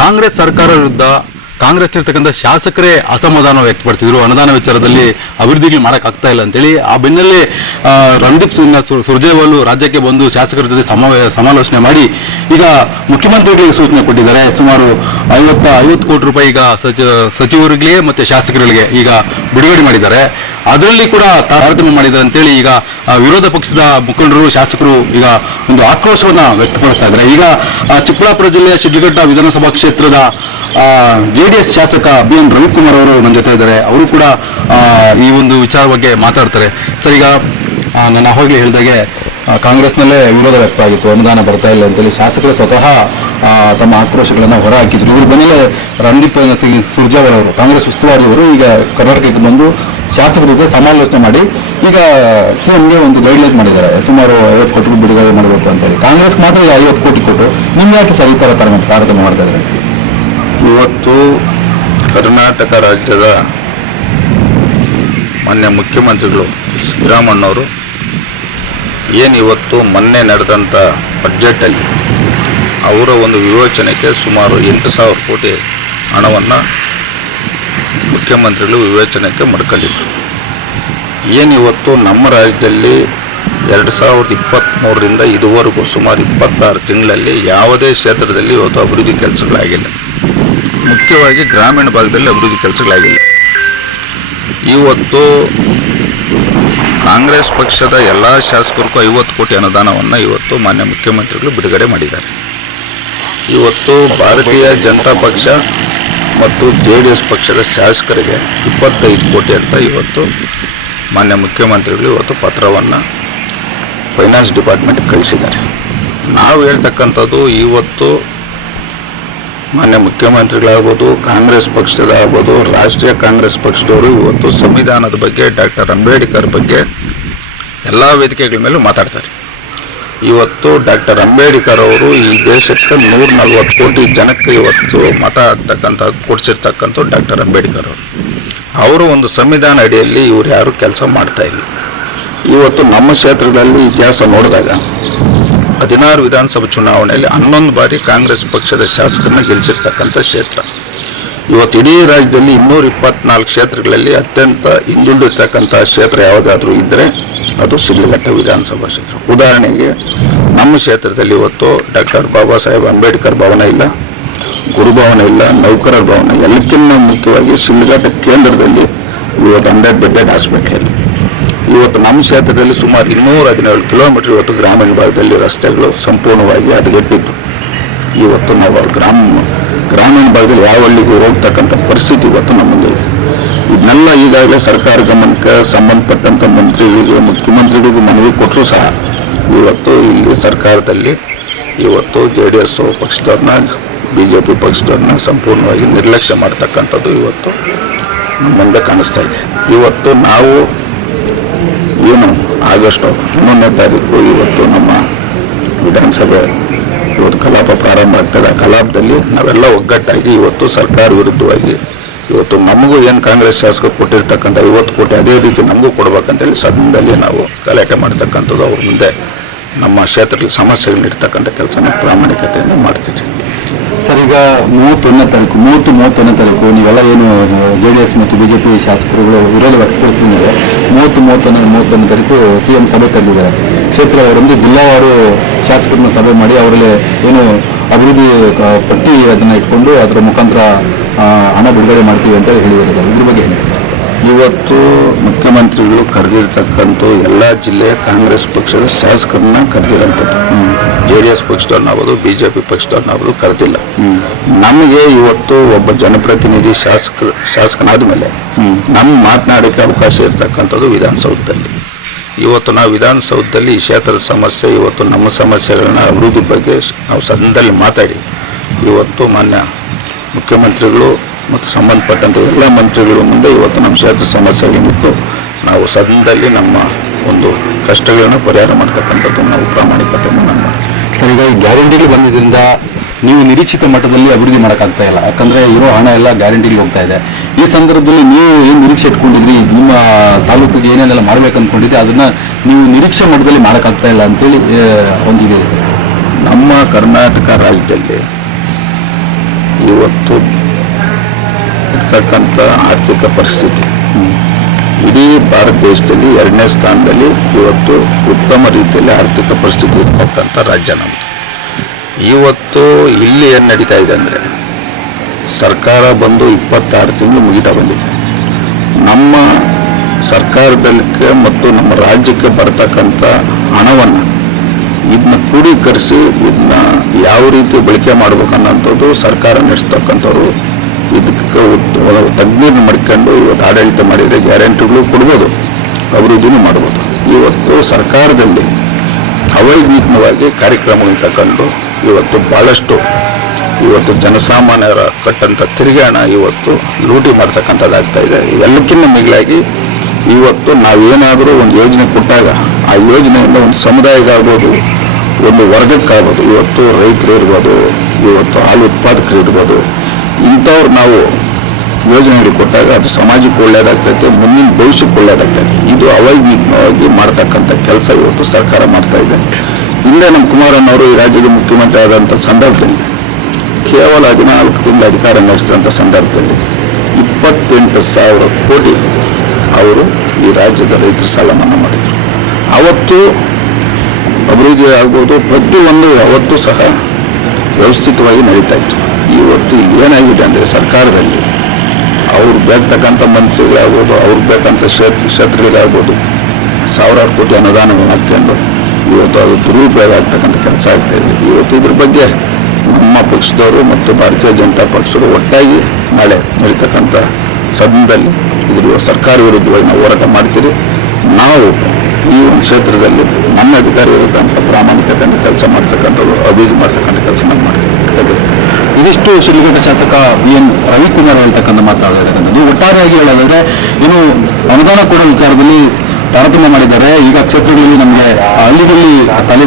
ಕಾಂಗ್ರೆಸ್ ಸರ್ಕಾರ ವಿರುದ್ಧ ಕಾಂಗ್ರೆಸ್ ಇರ್ತಕ್ಕಂಥ ಶಾಸಕರೇ ಅಸಮಾಧಾನ ವ್ಯಕ್ತಪಡಿಸಿದ್ರು. ಅನುದಾನ ವಿಚಾರದಲ್ಲಿ ಅಭಿವೃದ್ಧಿಗೆ ಮಾಡೋಕ್ಕಾಗ್ತಾ ಇಲ್ಲ ಅಂತೇಳಿ. ಆ ಬೆನ್ನಲ್ಲೇ ರಣದೀಪ್ ಸಿಂಗ್ ಸುರ್ಜೇವಾಲ ರಾಜ್ಯಕ್ಕೆ ಬಂದು ಶಾಸಕರ ಜೊತೆ ಸಮಾಲೋಚನೆ ಮಾಡಿ ಈಗ ಮುಖ್ಯಮಂತ್ರಿಗಳಿಗೆ ಸೂಚನೆ ಕೊಟ್ಟಿದ್ದಾರೆ. ಸುಮಾರು 50 ಕೋಟಿ ರೂಪಾಯಿ ಈಗ ಸಚಿವರಿಗೆ ಮತ್ತು ಶಾಸಕರಿಗೆ ಈಗ ಬಿಡುಗಡೆ ಮಾಡಿದ್ದಾರೆ. ಅದರಲ್ಲಿ ಕೂಡ ತಾರತಮ್ಯ ಮಾಡಿದ್ದಾರೆ ಅಂತೇಳಿ ಈಗ ವಿರೋಧ ಪಕ್ಷದ ಮುಖಂಡರು, ಶಾಸಕರು ಈಗ ಒಂದು ಆಕ್ರೋಶವನ್ನು ವ್ಯಕ್ತಪಡಿಸ್ತಾ ಇದ್ದಾರೆ. ಈಗ ಚಿಕ್ಕಬಳ್ಳಾಪುರ ಜಿಲ್ಲೆಯ ಶಿಡ್ಲಘಟ್ಟ ವಿಧಾನಸಭಾ ಕ್ಷೇತ್ರದ JDS ಶಾಸಕ BN ರವಿಕುಮಾರ್ ಅವರು ನನ್ನ ಜೊತೆ ಇದ್ದಾರೆ. ಅವರು ಕೂಡ ಈ ಒಂದು ವಿಚಾರ ಬಗ್ಗೆ ಮಾತಾಡ್ತಾರೆ. ಸರ್, ಈಗ ನಾನು ಅವಾಗಲೇ ಹೇಳಿದಾಗೆ ಕಾಂಗ್ರೆಸ್ನಲ್ಲೇ ವಿರೋಧ ವ್ಯಕ್ತವಾಗಿತ್ತು, ಅನುದಾನ ಬರ್ತಾ ಇಲ್ಲ ಅಂತೇಳಿ ಶಾಸಕರು ಸ್ವತಃ ತಮ್ಮ ಆಕ್ರೋಶಗಳನ್ನು ಹೊರಹಾಕಿದ್ರು. ಇವ್ರ ಬೆನ್ನಲ್ಲೇ ರಣದೀಪ್ ಸಿಂಗ್ ಸುರ್ಜೇವಾಲ ಅವರು, ಕಾಂಗ್ರೆಸ್ ಉಸ್ತುವಾರಿ ಅವರು, ಈಗ ಕರ್ನಾಟಕಕ್ಕೆ ಬಂದು ಶಾಸಕರ ಜೊತೆ ಸಮಾಲೋಚನೆ ಮಾಡಿ ಈಗ CMಗೆ ಒಂದು ಗೈಡ್ಲೈನ್ ಮಾಡಿದ್ದಾರೆ. ಸುಮಾರು 50 ಕೋಟಿ ಬಿಡುಗಡೆ ಮಾಡಬೇಕು ಅಂತೇಳಿ. ಕಾಂಗ್ರೆಸ್ ಮಾತ್ರ 50 ಕೋಟಿ ಕೊಟ್ಟು ನಿಮ್ಗೆ ಯಾಕೆ ಸರ್ ಈ ಥರ ತಾರತಮ್ಯ ಮಾಡ್ತಾ ಇದ್ದಾರೆ? ಇವತ್ತು ಕರ್ನಾಟಕ ರಾಜ್ಯದ ಮಾನ್ಯ ಮುಖ್ಯಮಂತ್ರಿಗಳು ಸಿದ್ದರಾಮಣ್ಣವರು ಇವತ್ತು ಮೊನ್ನೆ ನಡೆದಂಥ ಬಜೆಟಲ್ಲಿ ಅವರ ಒಂದು ವಿವೇಚನೆಗೆ ಸುಮಾರು 8,000 ಕೋಟಿ ಹಣವನ್ನು ಮುಖ್ಯಮಂತ್ರಿಗಳು ವಿವೇಚನೆಗೆ ಮಡ್ಕೊಂಡಿದ್ರು. ಇವತ್ತು ನಮ್ಮ ರಾಜ್ಯದಲ್ಲಿ 2023ರಿಂದ ಇದುವರೆಗೂ ಸುಮಾರು 26 ತಿಂಗಳಲ್ಲಿ ಯಾವುದೇ ಕ್ಷೇತ್ರದಲ್ಲಿ ಇವತ್ತು ಅಭಿವೃದ್ಧಿ ಕೆಲಸಗಳಾಗಿಲ್ಲ. ಮುಖ್ಯವಾಗಿ ಗ್ರಾಮೀಣ ಭಾಗದಲ್ಲಿ ಅಭಿವೃದ್ಧಿ ಕೆಲಸಗಳಾಗಿಲ್ಲ. ಇವತ್ತು ಕಾಂಗ್ರೆಸ್ ಪಕ್ಷದ ಎಲ್ಲ ಶಾಸಕರಿಗೂ 50 ಕೋಟಿ ಅನುದಾನವನ್ನು ಇವತ್ತು ಮಾನ್ಯ ಮುಖ್ಯಮಂತ್ರಿಗಳು ಬಿಡುಗಡೆ ಮಾಡಿದ್ದಾರೆ. ಇವತ್ತು ಭಾರತೀಯ ಜನತಾ ಪಕ್ಷ ಮತ್ತು JDS ಪಕ್ಷದ ಶಾಸಕರಿಗೆ 25 ಕೋಟಿ ಅಂತ ಇವತ್ತು ಮಾನ್ಯ ಮುಖ್ಯಮಂತ್ರಿಗಳು ಇವತ್ತು ಪತ್ರವನ್ನು ಫೈನಾನ್ಸ್ ಡಿಪಾರ್ಟ್ಮೆಂಟ್ಗೆ ಕಳಿಸಿದ್ದಾರೆ. ನಾವು ಹೇಳ್ತಕ್ಕಂಥದ್ದು ಇವತ್ತು ಮಾನ್ಯ ಮುಖ್ಯಮಂತ್ರಿಗಳಾಗ್ಬೋದು, ಕಾಂಗ್ರೆಸ್ ಪಕ್ಷದಾಗ್ಬೋದು, ರಾಷ್ಟ್ರೀಯ ಕಾಂಗ್ರೆಸ್ ಪಕ್ಷದವರು ಇವತ್ತು ಸಂವಿಧಾನದ ಬಗ್ಗೆ, ಡಾಕ್ಟರ್ ಅಂಬೇಡ್ಕರ್ ಬಗ್ಗೆ ಎಲ್ಲ ವೇದಿಕೆಗಳ ಮೇಲೂ ಮಾತಾಡ್ತಾರೆ. ಇವತ್ತು ಡಾಕ್ಟರ್ ಅಂಬೇಡ್ಕರ್ ಅವರು ಈ ದೇಶಕ್ಕೆ 140 ಕೋಟಿ ಜನಕ್ಕೆ ಇವತ್ತು ಮತ ಕೊಡಿಸಿರ್ತಕ್ಕಂಥ ಡಾಕ್ಟರ್ ಅಂಬೇಡ್ಕರ್ ಅವರು ಒಂದು ಸಂವಿಧಾನ ಅಡಿಯಲ್ಲಿ ಇವರು ಯಾರು ಕೆಲಸ ಮಾಡ್ತಾ ಇಲ್ಲ. ಇವತ್ತು ನಮ್ಮ ಕ್ಷೇತ್ರಗಳಲ್ಲಿ ಇತಿಹಾಸ ನೋಡಿದಾಗ 16 ವಿಧಾನಸಭಾ ಚುನಾವಣೆಯಲ್ಲಿ 11 ಬಾರಿ ಕಾಂಗ್ರೆಸ್ ಪಕ್ಷದ ಶಾಸಕರನ್ನ ಗೆಲ್ಲಿಸಿರ್ತಕ್ಕಂಥ ಕ್ಷೇತ್ರ. ಇವತ್ತು ಇಡೀ ರಾಜ್ಯದಲ್ಲಿ 224 ಕ್ಷೇತ್ರಗಳಲ್ಲಿ ಅತ್ಯಂತ ಹಿಂದುಳಿದಿರ್ತಕ್ಕಂಥ ಕ್ಷೇತ್ರ ಯಾವುದಾದ್ರೂ ಇದ್ದರೆ ಅದು ಶಿಡ್ಲಘಟ್ಟ ವಿಧಾನಸಭಾ ಕ್ಷೇತ್ರ. ಉದಾಹರಣೆಗೆ ನಮ್ಮ ಕ್ಷೇತ್ರದಲ್ಲಿ ಇವತ್ತು ಡಾಕ್ಟರ್ ಬಾಬಾ ಸಾಹೇಬ್ ಅಂಬೇಡ್ಕರ್ ಭವನ ಇಲ್ಲ, ಗುರುಭವನ ಇಲ್ಲ, ನೌಕರರ ಭವನ, ಎಲ್ಲಕ್ಕಿಂತ ಮುಖ್ಯವಾಗಿ ಶಿಡ್ಲಘಟ್ಟ ಕೇಂದ್ರದಲ್ಲಿ ಇವತ್ತು 100 ಬೆಡ್ಡೆಡ್ ಹಾಸ್ಪಿಟಲ್ ಇಲ್ಲ. ಇವತ್ತು ನಮ್ಮ ಕ್ಷೇತ್ರದಲ್ಲಿ ಸುಮಾರು 217 ಕಿಲೋಮೀಟರ್ ಇವತ್ತು ಗ್ರಾಮೀಣ ಭಾಗದಲ್ಲಿ ರಸ್ತೆಗಳು ಸಂಪೂರ್ಣವಾಗಿ ಹದಗೆಟ್ಟಿದ್ದು. ಇವತ್ತು ನಾವು ಗ್ರಾಮೀಣ ಭಾಗದಲ್ಲಿ ಯಾವ ಹಳ್ಳಿಗೂ ಹೋಗ್ತಕ್ಕಂಥ ಪರಿಸ್ಥಿತಿ ಇವತ್ತು ನಮ್ಮ ಮುಂದೆ ಇದೆ. ಇದನ್ನೆಲ್ಲ ಈಗಾಗಲೇ ಸರ್ಕಾರ ಗಮನಕ್ಕೆ ಸಂಬಂಧಪಟ್ಟಂಥ ಮಂತ್ರಿಗಳಿಗೂ ಮುಖ್ಯಮಂತ್ರಿಗಳಿಗೂ ಮನವಿ ಕೊಟ್ಟರೂ ಸಹ ಇವತ್ತು ಇಲ್ಲಿ ಸರ್ಕಾರದಲ್ಲಿ ಇವತ್ತು JDS ಪಕ್ಷದವ್ರನ್ನ, BJP ಪಕ್ಷದವ್ರನ್ನ ಸಂಪೂರ್ಣವಾಗಿ ನಿರ್ಲಕ್ಷ್ಯ ಮಾಡ್ತಕ್ಕಂಥದ್ದು ಇವತ್ತು ನಮ್ಮ ಮುಂದೆ ಕಾಣಿಸ್ತಾ ಇದೆ. ಇವತ್ತು ನಾವು ಆಗಸ್ಟ್ 11ನೇ ತಾರೀಕು ಇವತ್ತು ನಮ್ಮ ವಿಧಾನಸಭೆ ಇವತ್ತು ಕಲಾಪ ಪ್ರಾರಂಭ ಆಗ್ತದೆ. ಆ ಕಲಾಪದಲ್ಲಿ ನಾವೆಲ್ಲ ಒಗ್ಗಟ್ಟಾಗಿ ಇವತ್ತು ಸರ್ಕಾರ ವಿರುದ್ಧವಾಗಿ ಇವತ್ತು ನಮಗೂ ಕಾಂಗ್ರೆಸ್ ಶಾಸಕರು ಕೊಟ್ಟಿರ್ತಕ್ಕಂಥ 50 ಕೋಟಿ ಅದೇ ರೀತಿ ನಮಗೂ ಕೊಡ್ಬೇಕಂತೇಳಿ ಸದನದಲ್ಲಿ ನಾವು ಗಲಾಟೆ ಮಾಡ್ತಕ್ಕಂಥದ್ದು, ಅವ್ರ ಮುಂದೆ ನಮ್ಮ ಕ್ಷೇತ್ರದಲ್ಲಿ ಸಮಸ್ಯೆಗಳನ್ನ ಇರ್ತಕ್ಕಂಥ ಕೆಲಸನ ಪ್ರಾಮಾಣಿಕತೆಯನ್ನು ಮಾಡ್ತೀವಿ. ಸರ್, ಈಗ 31ನೇ ತಾರೀಕು ನೀವೆಲ್ಲ ಏನು JDS ಮತ್ತು BJP ಶಾಸಕರುಗಳು ವಿರೋಧ ವ್ಯಕ್ತಪಡಿಸಿದ 31ನೇ ತಾರೀಕು CM ಸಭೆ ಕರೆದಿದ್ದಾರೆ. ಕ್ಷೇತ್ರ ಅವರೊಂದು ಜಿಲ್ಲಾವಾರು ಶಾಸಕರನ್ನ ಸಭೆ ಮಾಡಿ ಅವರಲ್ಲಿ ಏನು ಅಭಿವೃದ್ಧಿ ಪಟ್ಟಿ ಅದನ್ನು ಇಟ್ಕೊಂಡು ಅದರ ಮುಖಾಂತರ ಹಣ ಬಿಡುಗಡೆ ಮಾಡ್ತೀವಿ ಅಂತ ಹೇಳಿದ್ದಾರೆ. ಇದ್ರ ಬಗ್ಗೆ ಇವತ್ತು ಮುಖ್ಯಮಂತ್ರಿಗಳು ಕರೆದಿರ್ತಕ್ಕಂಥ ಎಲ್ಲ ಜಿಲ್ಲೆಯ ಕಾಂಗ್ರೆಸ್ ಪಕ್ಷದ ಶಾಸಕರನ್ನ ಕರೆದಿರೋಂಥದ್ದು. JDS ಪಕ್ಷದವ್ರನ್ನಾಗೋದು, BJP ಪಕ್ಷದವ್ರನ್ನಾಗೋದು ಕರೆದಿಲ್ಲ. ನಮಗೆ ಇವತ್ತು ಒಬ್ಬ ಜನಪ್ರತಿನಿಧಿ ಶಾಸಕನಾದ ಮೇಲೆ ನಮ್ಮ ಮಾತನಾಡೋಕ್ಕೆ ಅವಕಾಶ ಇರ್ತಕ್ಕಂಥದ್ದು ವಿಧಾನಸೌಧದಲ್ಲಿ. ಇವತ್ತು ನಾವು ವಿಧಾನಸೌಧದಲ್ಲಿ ಈ ಕ್ಷೇತ್ರದ ಸಮಸ್ಯೆ, ಇವತ್ತು ನಮ್ಮ ಸಮಸ್ಯೆಗಳನ್ನ ಅಭಿವೃದ್ಧಿ ಬಗ್ಗೆ ನಾವು ಸದನದಲ್ಲಿ ಮಾತಾಡಿ ಇವತ್ತು ಮಾನ್ಯ ಮುಖ್ಯಮಂತ್ರಿಗಳು ಮತ್ತು ಸಂಬಂಧಪಟ್ಟಂಥ ಎಲ್ಲ ಮಂತ್ರಿಗಳ ಮುಂದೆ ಇವತ್ತು ನಮ್ಮ ಕ್ಷೇತ್ರ ಸಮಸ್ಯೆಗಳಿಟ್ಟು ನಾವು ಸದನದಲ್ಲಿ ನಮ್ಮ ಒಂದು ಕಷ್ಟಗಳನ್ನು ಪರಿಹಾರ ಮಾಡ್ತಕ್ಕಂಥದ್ದು ನಾವು ಪ್ರಾಮಾಣಿಕತೆಯನ್ನು ನಾವು ಮಾಡ್ತೀವಿ. ಸರ್, ಈಗ ಈ ಗ್ಯಾರಂಟಿಗೆ ಬಂದಿದ್ದರಿಂದ ನೀವು ನಿರೀಕ್ಷಿತ ಮಟ್ಟದಲ್ಲಿ ಅಭಿವೃದ್ಧಿ ಮಾಡೋಕ್ಕಾಗ್ತಾ ಇಲ್ಲ. ಯಾಕಂದರೆ ಇರೋ ಹಣ ಎಲ್ಲ ಗ್ಯಾರಂಟಿಗೆ ಹೋಗ್ತಾ ಇದೆ. ಈ ಸಂದರ್ಭದಲ್ಲಿ ನೀವು ಏನು ನಿರೀಕ್ಷೆ ಇಟ್ಕೊಂಡಿದ್ರಿ, ನಿಮ್ಮ ತಾಲೂಕಿಗೆ ಏನೇನೆಲ್ಲ ಮಾಡ್ಬೇಕು ಅಂದ್ಕೊಂಡಿದ್ರಿ, ಅದನ್ನು ನೀವು ನಿರೀಕ್ಷೆ ಮಟ್ಟದಲ್ಲಿ ಮಾಡೋಕ್ಕಾಗ್ತಾ ಇಲ್ಲ ಅಂತೇಳಿ ಒಂದಿದೆ ಸರ್. ನಮ್ಮ ಕರ್ನಾಟಕ ರಾಜ್ಯದಲ್ಲಿ ಇವತ್ತು ಇರ್ತಕ್ಕಂಥ ಆರ್ಥಿಕ ಪರಿಸ್ಥಿತಿ ಇಡೀ ಭಾರತ ದೇಶದಲ್ಲಿ 2ನೇ ಸ್ಥಾನದಲ್ಲಿ ಇವತ್ತು ಉತ್ತಮ ರೀತಿಯಲ್ಲಿ ಆರ್ಥಿಕ ಪರಿಸ್ಥಿತಿ ಇರ್ತಕ್ಕಂಥ ರಾಜ್ಯ ನಮ್ಮದು. ಇವತ್ತು ಇಲ್ಲಿ ಏನು ನಡೀತಾ ಇದೆ ಅಂದರೆ ಸರ್ಕಾರ ಬಂದು 26 ತಿಂಗಳು ಮುಗಿತಾ ಬಂದಿದೆ. ನಮ್ಮ ಸರ್ಕಾರದಕ್ಕೆ ಮತ್ತು ನಮ್ಮ ರಾಜ್ಯಕ್ಕೆ ಬರ್ತಕ್ಕಂಥ ಹಣವನ್ನು ಇದನ್ನ ಕ್ರೋಢೀಕರಿಸಿ ಇದನ್ನ ಯಾವ ರೀತಿ ಬಳಕೆ ಮಾಡ್ಬೇಕನ್ನೋಂಥದ್ದು ಸರ್ಕಾರ ನಡೆಸ್ತಕ್ಕಂಥವ್ರು ಇದಕ್ಕೆ ತಜ್ಞರನ್ನ ಮಾಡ್ಕೊಂಡು ಇವತ್ತು ಆಡಳಿತ ಮಾಡಿದರೆ ಗ್ಯಾರಂಟಿಗಳು ಕೊಡ್ಬೋದು, ಅಭಿವೃದ್ಧಿನೂ ಮಾಡ್ಬೋದು. ಇವತ್ತು ಸರ್ಕಾರದಲ್ಲಿ ಅವೈಜ್ಞಾನಿಕವಾಗಿ ಕಾರ್ಯಕ್ರಮಗಳನ್ನು ತಗೊಂಡು ಇವತ್ತು ಭಾಳಷ್ಟು ಇವತ್ತು ಜನಸಾಮಾನ್ಯರ ಕಟ್ಟಂಥ ತೆರಿಗೆ ಹಣ ಇವತ್ತು ಲೂಟಿ ಮಾಡ್ತಕ್ಕಂಥದ್ದಾಗ್ತಾ ಇದೆ. ಎಲ್ಲಕ್ಕಿಂತ ಮಿಗಿಲಾಗಿ ಇವತ್ತು ನಾವೇನಾದರೂ ಒಂದು ಯೋಜನೆ ಕೊಟ್ಟಾಗ ಆ ಯೋಜನೆಯಿಂದ ಒಂದು ಸಮುದಾಯಕ್ಕಾಗ್ಬೋದು, ಒಂದು ವರ್ಗಕ್ಕಾಗ್ಬೋದು, ಇವತ್ತು ರೈತರು ಇರ್ಬೋದು, ಇವತ್ತು ಹಾಲು ಉತ್ಪಾದಕರು ಇರ್ಬೋದು, ಇಂಥವ್ರು ನಾವು ಯೋಜನೆಗಳು ಕೊಟ್ಟಾಗ ಅದು ಸಮಾಜಕ್ಕೆ ಒಳ್ಳೆಯದಾಗ್ತೈತೆ, ಮುಂದಿನ ಭವಿಷ್ಯಕ್ಕೆ ಒಳ್ಳೆಯದಾಗ್ತೈತೆ. ಇದು ಅವೈಜ್ಞಾನಿಕವಾಗಿ ಮಾಡ್ತಕ್ಕಂಥ ಕೆಲಸ ಇವತ್ತು ಸರ್ಕಾರ ಮಾಡ್ತಾ ಇದೆ. ಹಿಂದೆ ನಮ್ಮ ಕುಮಾರಣ್ಣವರು ಈ ರಾಜ್ಯದ ಮುಖ್ಯಮಂತ್ರಿ ಆದಂಥ ಸಂದರ್ಭದಲ್ಲಿ ಕೇವಲ 14 ತಿಂಗಳ ಅಧಿಕಾರ ನಡೆಸಿದಂಥ ಸಂದರ್ಭದಲ್ಲಿ 28,000 ಕೋಟಿ ಅವರು ಈ ರಾಜ್ಯದ ರೈತರ ಸಾಲ ಮನ್ನಾ ಮಾಡಿದರು. ಅವತ್ತು ಅಭಿವೃದ್ಧಿ ಆಗ್ಬೋದು, ಪ್ರತಿಯೊಂದು ಅವತ್ತು ಸಹ ವ್ಯವಸ್ಥಿತವಾಗಿ ನಡೀತಾ ಇತ್ತು. ಇವತ್ತು ಏನಾಗಿದೆ ಅಂದರೆ ಸರ್ಕಾರದಲ್ಲಿ ಅವ್ರು ಬೇಕತಕ್ಕಂಥ ಮಂತ್ರಿಗಳಾಗ್ಬೋದು, ಅವ್ರಿಗೆ ಬೇಕಂತ ಕ್ಷೇತ್ರಗಳಾಗ್ಬೋದು ಸಾವಿರಾರು ಕೋಟಿ ಅನುದಾನಗಳು ಹಾಕ್ಕೊಂಡು ಇವತ್ತು ಅದು ದುರುಪಯೋಗ ಆಗ್ತಕ್ಕಂಥ ಕೆಲಸ ಆಗ್ತಾ ಇದೆ. ಇವತ್ತು ಇದ್ರ ಬಗ್ಗೆ ನಮ್ಮ ಪಕ್ಷದವರು ಮತ್ತು ಭಾರತೀಯ ಜನತಾ ಪಕ್ಷರು ಒಟ್ಟಾಗಿ ನಾಳೆ ನಡೀತಕ್ಕಂಥ ಸದನದಲ್ಲಿ ಇದ್ರ ಸರ್ಕಾರ ವಿರುದ್ಧವಾಗಿ ನಾವು ಹೋರಾಟ ಮಾಡ್ತೀರಿ. ನಾವು ಈ ಒಂದು ಕ್ಷೇತ್ರದಲ್ಲಿ ನಮ್ಮ ಅಧಿಕಾರ ಇರತಕ್ಕಂಥ ಪ್ರಾಮಾಣಿಕತೆಯಿಂದ ಕೆಲಸ ಮಾಡ್ತಕ್ಕಂಥದ್ದು, ಅಭಿವೃದ್ಧಿ ಮಾಡ್ತಕ್ಕಂಥ ಕೆಲಸ ನಾವು ಮಾಡ್ತೀವಿ. Okay sir. ಇದಿಷ್ಟು ಶಿಡ್ಲಘಟ್ಟ ಶಾಸಕ BN ರವಿಕುಮಾರ್ ಹೇಳ್ತಕ್ಕಂಥ ಮಾತಾಡತಕ್ಕಂಥದ್ದು. ಒಟ್ಟಾರೆಯಾಗಿ ಹೇಳೋದಾದ್ರೆ ಏನು ಅನುದಾನ ಕೊಡೋ ವಿಚಾರದಲ್ಲಿ ತಾರತಮ್ಯ ಮಾಡಿದ್ದಾರೆ. ಈಗ ಕ್ಷೇತ್ರಗಳಲ್ಲಿ ನಮಗೆ ಹಳ್ಳಿಗಳಲ್ಲಿ ತಲೆ